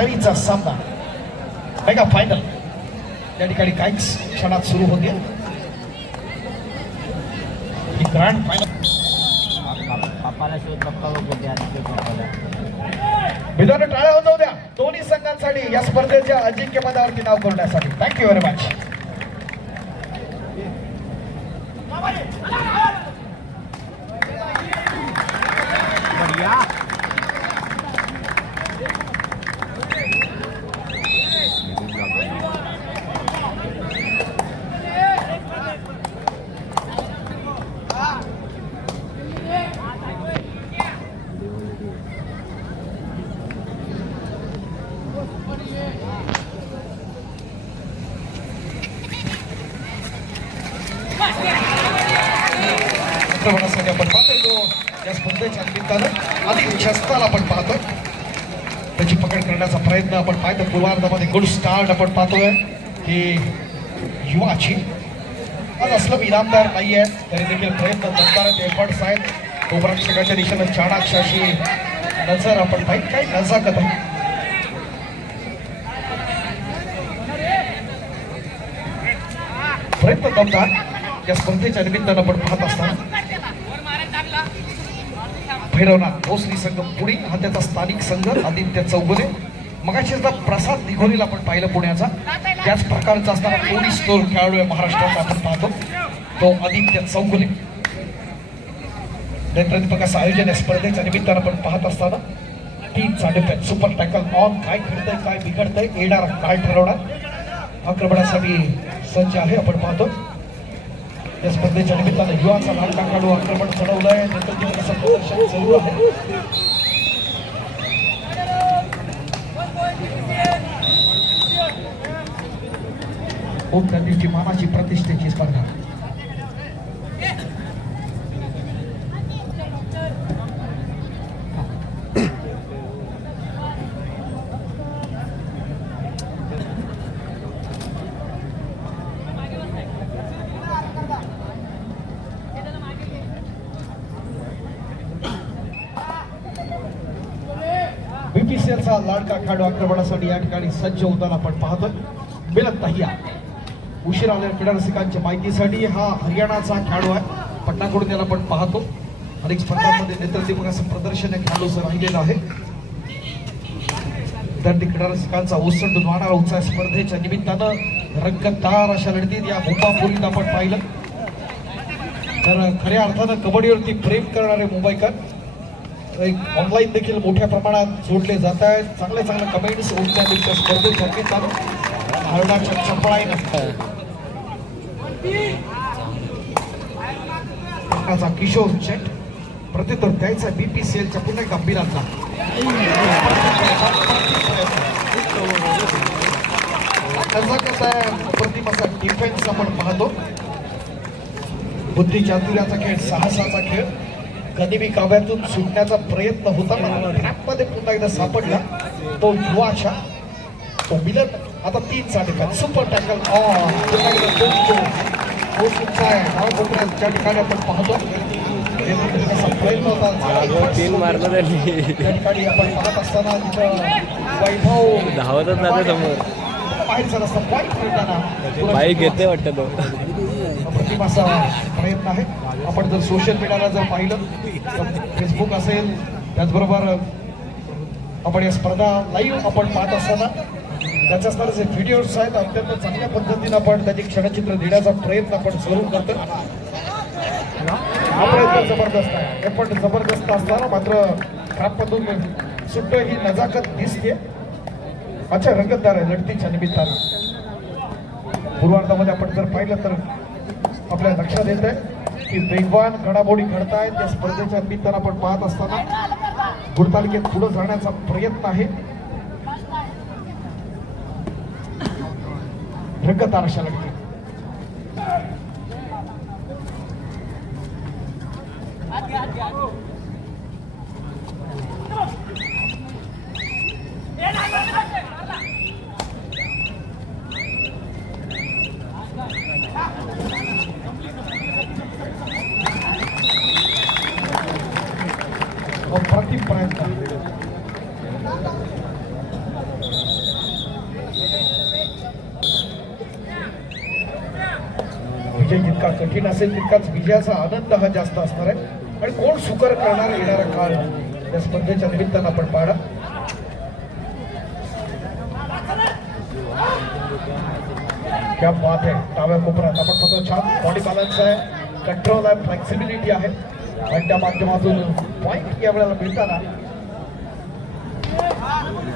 फैरीचा सामना mega final या ठिकाणी काहीच क्षणात सुरू होते. ग्रँड फायनल मित्रांनो टाळ्या होत द्या दोन्ही संघांसाठी या स्पर्धेच्या अजिंक्यपदावरती नाव करण्यासाठी. Thank you very much. आपण पाहतो या स्पर्धेच्या निमित्तानं अधिक शस्त्राला आपण पाहतो त्याची पकड करण्याचा प्रयत्न आपण पाहतो. पूर्वार्धामध्ये गुड स्टार्ट आपण पाहतोय की युवाची आज असलं इनामदार नाही आहे तरी देखील प्रयत्न दमदार एफर्ट्स आहेत. गोपरक्षकाच्या दिशेनं चाणाक्ष अशी नजर आपण पाहिजे काही नजाकत आहे. प्रयत्न दमदार या स्पर्धेच्या निमित्तानं आपण पाहत असताना भैरवनाथ भोसरी संघ पुणे हा त्याचा स्थानिक संघ आदित्य चौगुले मगाशी प्रसाद दिघोरीला आपण पाहिलं पुण्याचा त्याच प्रकारचा असणारा पोलीस तोर खेळाडू आहे महाराष्ट्राचा आपण पाहतो तो आदित्य चौगुले. नेत्रदीपकाचं आयोजन या स्पर्धेच्या निमित्तानं आपण पाहत असताना टीम चालू सुपर टॅकल ऑन काय घडतंय काय बिघडतंय येणार काय ठरवणार आक्रमणासाठी सज्ज आहे आपण पाहतो. या स्पर्धेच्या निमित्तानं युवाचा लाडका खेळाडू आक्रमण चढवलंय नेतृत्वाचं प्रदर्शन सुरू आहे. खूप त्या दिवशी मानाची प्रतिष्ठेची स्पर्धा. बीपीसीएलचा लाडका खेळाडू आक्रमणासाठी या ठिकाणी सज्ज होताना आपण पाहतोय. मिलन तहिया उशीर आलेल्या क्रीडा रसिकांच्या माहितीसाठी हा हरियाणाचा खेळाडू आहे. पटनाकडून त्याला आपण पाहतो. अनेक स्पर्धांमध्ये नेत्रदीपकाचं प्रदर्शन या खेळाडूचं राहिलेलं आहे. विद्यार्थी क्रीडा रसिकांचा ओसंडून वाहणारा उत्साह स्पर्धेच्या निमित्तानं रंगतदार अशा लढतीत या मुंबापुरीत आपण पाहिलं तर खऱ्या अर्थानं कबड्डीवरती प्रेम करणारे मुंबईकर एक ऑनलाईन देखील मोठ्या प्रमाणात जोडले जात आहेत. चांगले चांगले कमेंट्स उद्या स्पर्धेत नक्कीच हरणाच्या चपळाईनं किशोर चेट प्रत्युत्तर द्यायचा बीपीसीएलच्या पुन्हा गंभीरांना प्रतिमाचा डिफेन्स आपण पाहतो. बुद्धी चातुर्याचा खेळ साहसाचा खेळ कधी काव्यातून सुटण्याचा प्रयत्न होता ट्रॅपमध्ये पुन्हा एकदा सापडला तो युवाच्या तो मिलन. आता 3 ठिकाणी सुपर टॅकल त्या ठिकाणी आपण पाहतो प्रयत्न होता त्या ठिकाणी आपण पाहत असताना तिथं वैभव धावतच जाते समोर बाहेर झाला असता पॉईंट मिळताना बाईक घेते वाटतं तो प्रतिमाचा प्रयत्न आहे. आपण जर सोशल मीडियाला जर पाहिलं फेसबुक असेल त्याचबरोबर आपण या स्पर्धा लाईव्ह आपण पाहत असताना त्याच्या असणारे जे व्हिडिओज आहेत अत्यंत चांगल्या पद्धतीनं आपण त्याचे क्षणचित्र देण्याचा प्रयत्न आपण जरूर करतो. हा प्रयत्न जबरदस्त आहे. हे पण जबरदस्त असताना मात्र ट्रॅपमधून सुट्ट ही नजाकत दिसते. अच्छा रंगतदार आहे लढतीच्या निमित्तानं. पूर्वार्धामध्ये आपण जर पाहिलं तर आपल्या लक्षात येत आहे की वेगवान घडामोडी घडतायत. त्या स्पर्धेच्या निमित्तानं आपण पाहत असताना गुणतालिकेत पुढे जाण्याचा प्रयत्न आहे. रंगतदार अशा लढती विजय जितका कठीण असेल तितकाच विजयाचा आनंद हा जास्त असणार आहे. आणि कोण सुकर करणार येणारा काळ या स्पर्धेच्या निमित्तानं आपण पाहणार. क्या बात आहे. डाव्या कोपऱ्यात आपण पाहतो छान बॉडी बॅलन्स आहे, कंट्रोल आहे, फ्लेक्सिबिलिटी आहे आणि त्या माध्यमातून पॉईंट या वेळेला मिळताना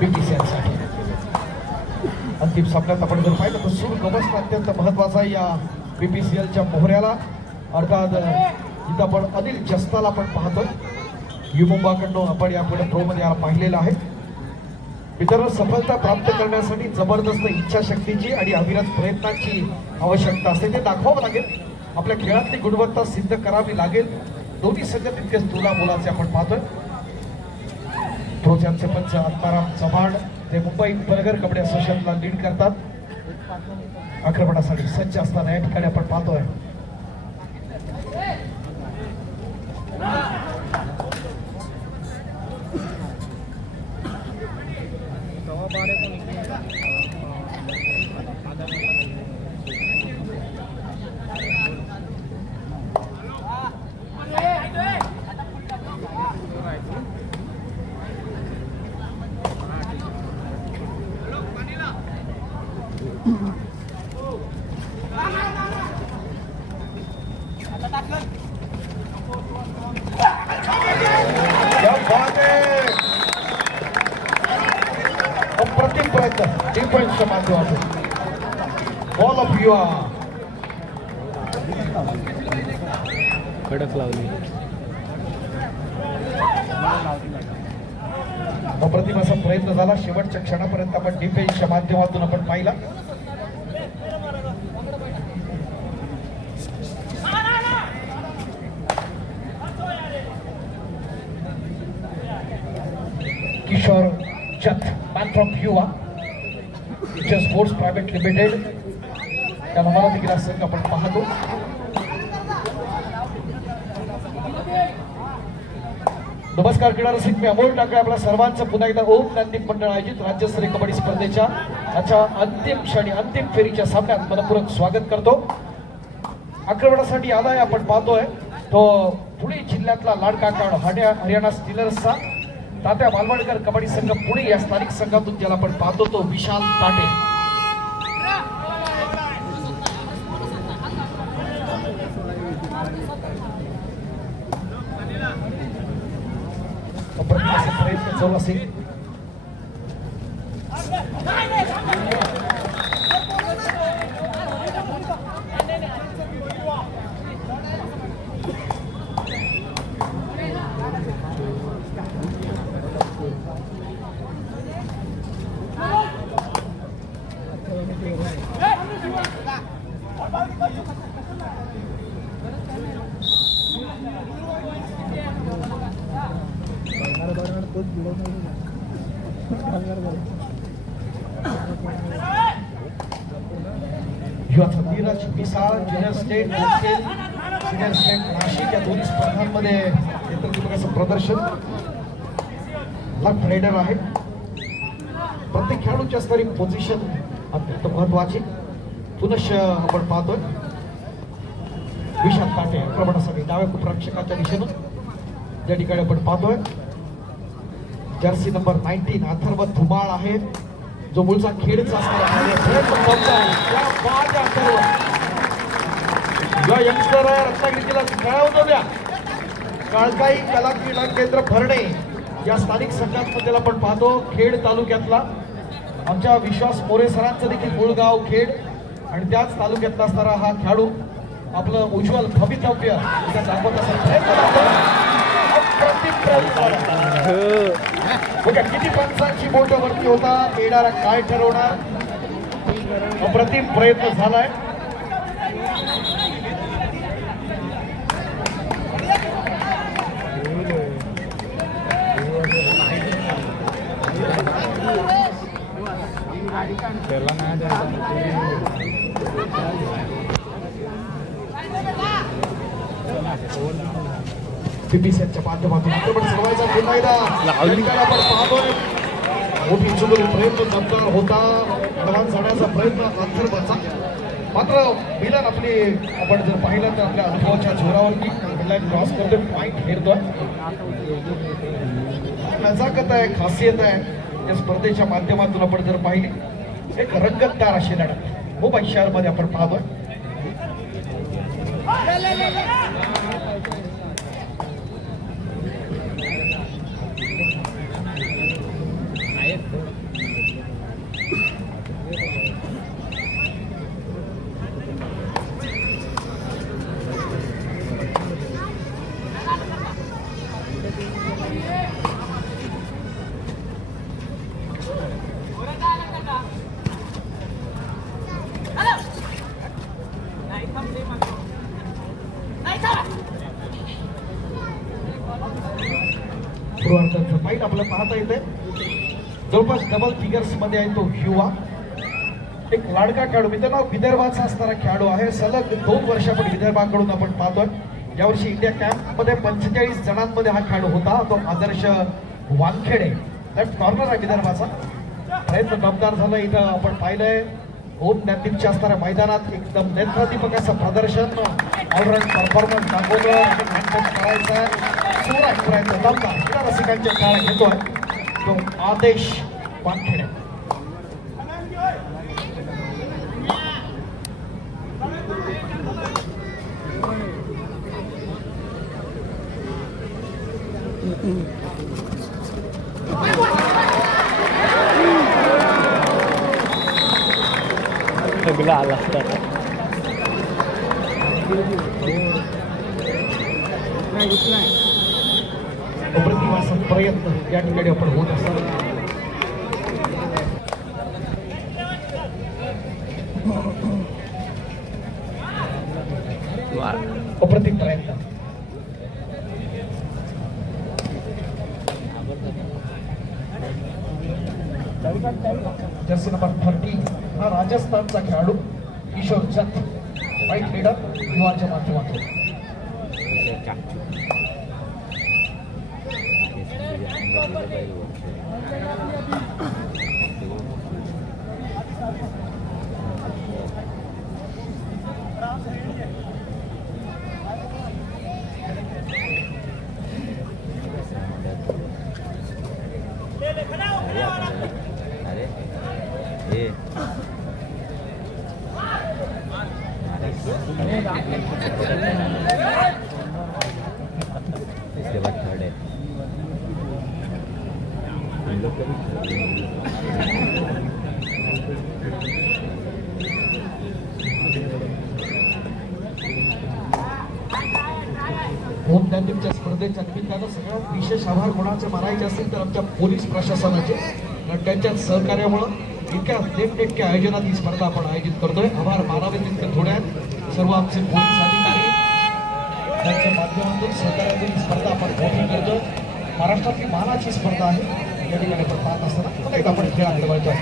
BTCL अंतिम सामन्यात आपण जर पाहिलं तर सूर गमसणं अत्यंत महत्वाचा आहे या BPCLच्या मोहऱ्याला. अर्थात इथं आपण अनिल जस्ताला आपण पाहतोय. युमुंबाकडून आपण यापुढे प्रोमध्ये याला पाहिलेलं आहे. मित्रांनो, सफलता प्राप्त करण्यासाठी जबरदस्त इच्छाशक्तीची आणि अविरत प्रयत्नांची आवश्यकता असते. ते दाखवावं लागेल. आपल्या खेळातली गुणवत्ता सिद्ध करावी लागेल. दोन्ही संघ तितकेच तुला मुलाचे आपण पाहतोय. प्रोचे पंच आत्माराम चव्हाण ते मुंबई बर्गर कबड्डी असोसिएशनला लीड करतात. आक्रमणासाठी सज्ज असताना या ठिकाणी आपण पाहतोय अप्रतिम प्रयत्न डिफेन्सच्या माध्यमातून बॉल ऑफ युवा कडक लावली. अप्रतिम असा प्रयत्न झाला. शेवटच्या क्षणापर्यंत आपण डिफेन्सच्या माध्यमातून आपण पाहिला. किशोर जत मॅन फ्रॉम युवा स्पोर्ट्स प्रायव्हेट लिमिटेड या नावाला देखील हा संघ आपण पाहतो. नमस्कार क्रीडा रसिक, मी अमोल टाकळे आपल्या सर्वांचं पुन्हा एकदा ओम ज्ञानदीप मंडळ आयोजित राज्यस्तरीय कबड्डी स्पर्धेच्या आजच्या अंतिम क्षणी अंतिम फेरीच्या सामन्यात मनपूर्वक स्वागत करतो. आक्रमणासाठी आलाय आपण पाहतोय तो पुणे जिल्ह्यातला लाडका खेळाडू हरियाणा स्टीलर्सचा तात्या मालवणकर कबड्डी संघ पुणे या स्थानिक संघातून ज्याला आपण पाहतो तो विशाल ताटे. प्रयत्न चालू असेल. युवाचा Dhiraj Vishal junior state senior state Nashik या दोन्ही स्पर्धांमध्ये नेतृत्वाचं प्रदर्शन लक रेडर आहे. प्रत्येक खेळाडूच्या स्तरी पोझिशन अत्यंत महत्वाची. पुनश आपण पाहतोय विशाल ताटे आक्रमणासाठी डाव्या कुपरक्षकाच्या दिशेनं ज्या ठिकाणी आपण पाहतोय जर्सी नंबर 19 अथर्व धुमाळ आहे जो मूळचा खेडचा यंगस्टर आहे. रत्नागिरीला खेळावतो द्या. काळकाई कला क्रीडा केंद्र भरणे या स्थानिक संघांमध्ये आपण पाहतो. खेड तालुक्यातला आमच्या विश्वास मोरे सरांचं देखील मूळ गाव खेड आणि त्याच तालुक्यातला असणारा हा खेळाडू आपलं उज्ज्वल भवितव्य दाखवत बघा किती पंचांची बोट वरती होता. येणारा काय ठरवणार. अप्रतिम प्रयत्न झालाय. BPCLच्या माध्यमातून आक्रमण सुरवायचा पुन्हा एकदा आपण पाहतोय. मोठी चुकून प्रयत्न दमदार होता. ऍडव्हान्स जाण्याचा प्रयत्न अथर्वचा मात्र मिलन आपली आपण जर पाहिलं तर आपल्या अनुभवाच्या जोरावरती मिलन क्रॉस करतोय, पॉईंट हेरतोय. नजाकत आहे, खासियत आहे या स्पर्धेच्या माध्यमातून आपण जर पाहिली एक रंगतदार अशी लढत मुंबई शहरमध्ये आपण पाहतोय. पूर्वार्धाचं फाईट आपल्याला पाहता येते, जवळपास डबल फिगर्स मध्ये आहे तो युवा एक लाडका खेळाडू. मित्रांनो विदर्भाचा असणारा खेळाडू आहे, सलग 2 वर्ष आपण विदर्भाकडून आपण पाहतोय. यावर्षी इंडिया कॅम्प मध्ये 45 जणांमध्ये हा खेळाडू होता. तो आदर्श वानखेडे लेफ्ट कॉर्नर आहे विदर्भाचा. प्रयत्न दमदार झाला इथं आपण पाहिलंय. ओम ज्ञानदीपच्या असणाऱ्या मैदानात एकदम नेत्रदीपक असं प्रदर्शन, ऑलराऊंड परफॉर्मन्स दाखवलं करायचं. सुराट प्रयत्न दमदार क्रीडा रसिकांच्या काळ घेतोय तो आदेश वानखेडे. सगळं आला असता. अप्रतिम असा प्रयत्न या ठिकाणी आपण होत असतात. अप्रतिम प्रयत्न. जर्सी नंबर 30 हा राजस्थानचा खेळाडू किशोर जत, वाईट लीडर युवाच्या माध्यमातून. इसके बाद थर्ड है. ओम ज्ञानदीपच्या स्पर्धेच्या निमित्तानं सगळ्यात विशेष आभार कोणाचे मानायचे असतील तर आमच्या पोलीस प्रशासनाचे. त्यांच्या सहकार्यामुळं इतक्या नेटनेटक्या आयोजनात ही स्पर्धा आपण आयोजित करतोय. आभार मानावे तितके थोडे आहेत. सर्व आमचे पोलीस अधिकारी त्यांच्या माध्यमातून सहकार्यातून ही स्पर्धा आपण मोठी करतोय. महाराष्ट्रातली मानाची स्पर्धा आहे. या ठिकाणी आपण पाहत असताना पुन्हा एकदा आपण खेळाकडे वळतोय.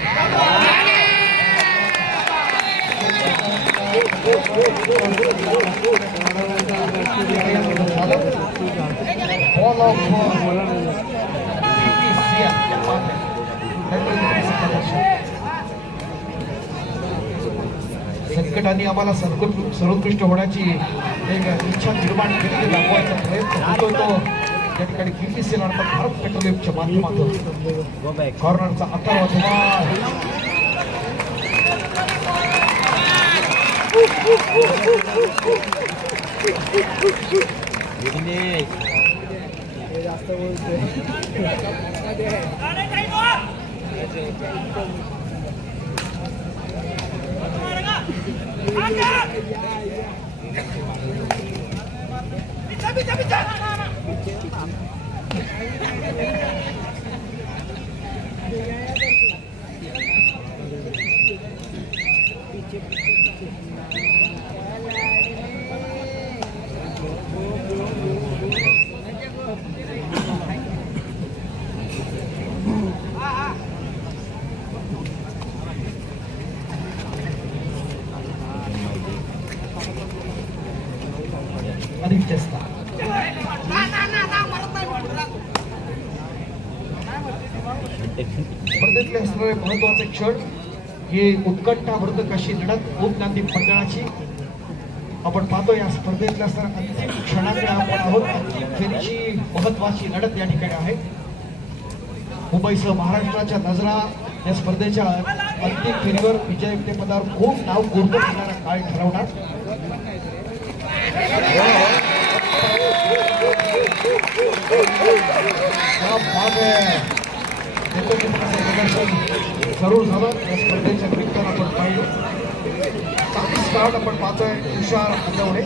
Ball of संकटाने आम्हाला सर्वोत्कृष्ट होण्याची एक इच्छा निर्माण केलेली दाखवायचा प्रयत्न होतो तो या ठिकाणी कीर्ती सेना भारत पेट्रोलियमच्या माध्यमातून कॉर्नरचा 11वा धमाल. जास्त बोलतोय. अधिक जास्त स्पर्धेतले असणारे महत्वाचे क्षण ही उत्कंठावर्धक अशी लढत ओम गांधी मंडळाची आपण पाहतो. या स्पर्धेतल्या सर अंतिम क्षणाकडे आपण आहोत. अंतिम फेरीची महत्वाची लढत या ठिकाणी आहे. मुंबईसह महाराष्ट्राच्या नजरा या स्पर्धेच्या अंतिम फेरीवर विजयपदावर खूप नाव कोरडं होणारा काळ ठरवणार. जरूर झालं या स्पर्धेच्या निमित्तानं आपण पाहिलं. चांगली स्टार्ट आपण पाहतोय. तुषार अंदवडे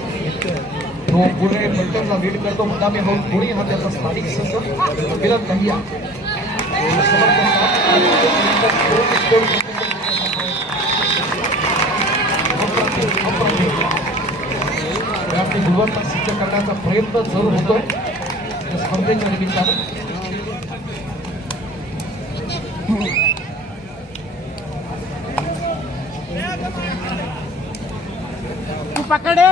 तो पुणे फलटणला लीड करतो. मुद्दामी होऊन पुणे हा त्याचा स्थानिक संघ. मिलन दहिया गुणवत्ता सिद्ध करण्याचा प्रयत्न जरूर होतोय या स्पर्धेच्या निमित्तानं. तू पकडे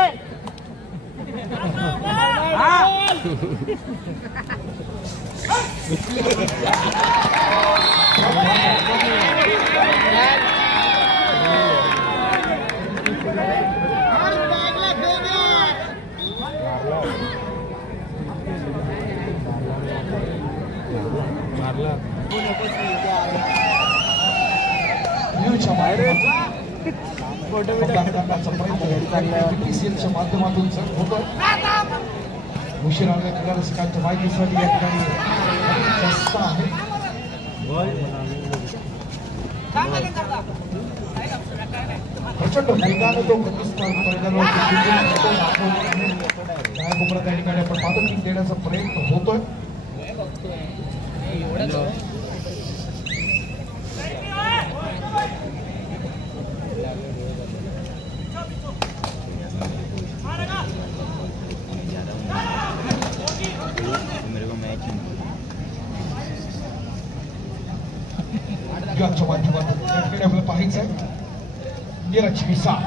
बीपीसीएलच्या माध्यमातून होतं. उशिरा आलेल्या रसिकांच्या माहितीसाठी या ठिकाणी जास्त आहे. प्रचंड वेगाने तो प्रतिस्पर्धा त्या ठिकाणी आपण पाहतो की देण्याचा प्रयत्न होतोय. याच्या माध्यमातून त्या ठिकाणी आपल्याला पाहायचं आहे नीरज मिसाळ.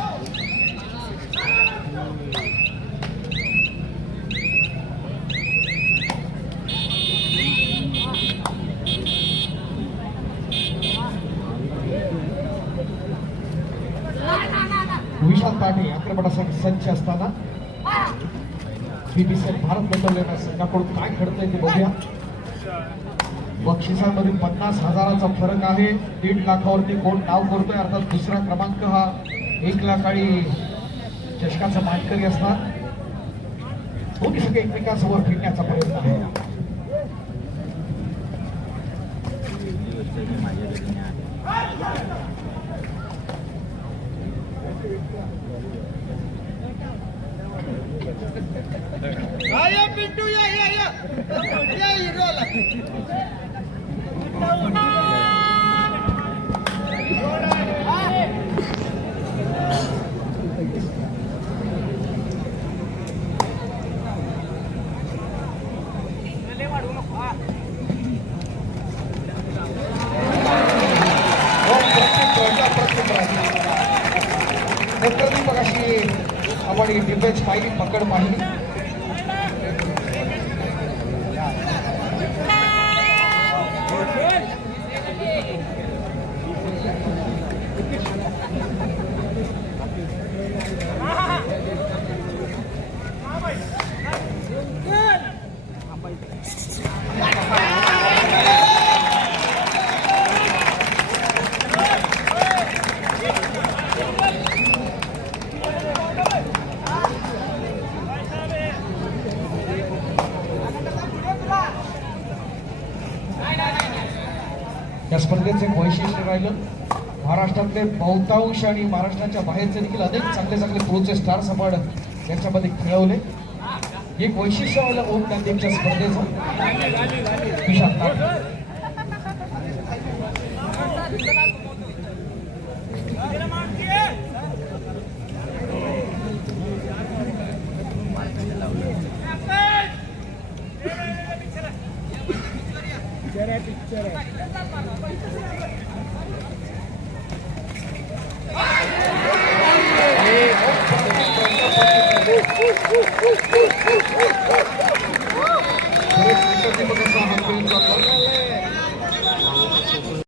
विशाल ताटे आक्रमणासाठी सज्ज असताना बीबीसी भारत बदललेल्या संघाकडून काय घडतंय ते बघूया. बक्षिसांमध्ये 50,000चा फरक आहे. 1.5 लाखावरती कोण नाव करतोय. अर्थात दुसरा क्रमांक हा 1 लाख आणि चषकाचा मानकरी असणार. दोन्ही सगळे एकमेकांसमोर फिरण्याचा प्रयत्न आहे. पिंटू या हिरोला आपण ही डिफेन्स पाहिली, पकड पाहिली. या स्पर्धेचं एक वैशिष्ट्य राहिलं. महाराष्ट्रातले बहुतांश आणि महाराष्ट्राच्या बाहेरचे देखील अनेक चांगले चांगले प्रोचे स्टार्स आपण याच्यामध्ये खेळवले. एक वैशिष्ट्य राहिलं ओम गांधीच्या स्पर्धेचं.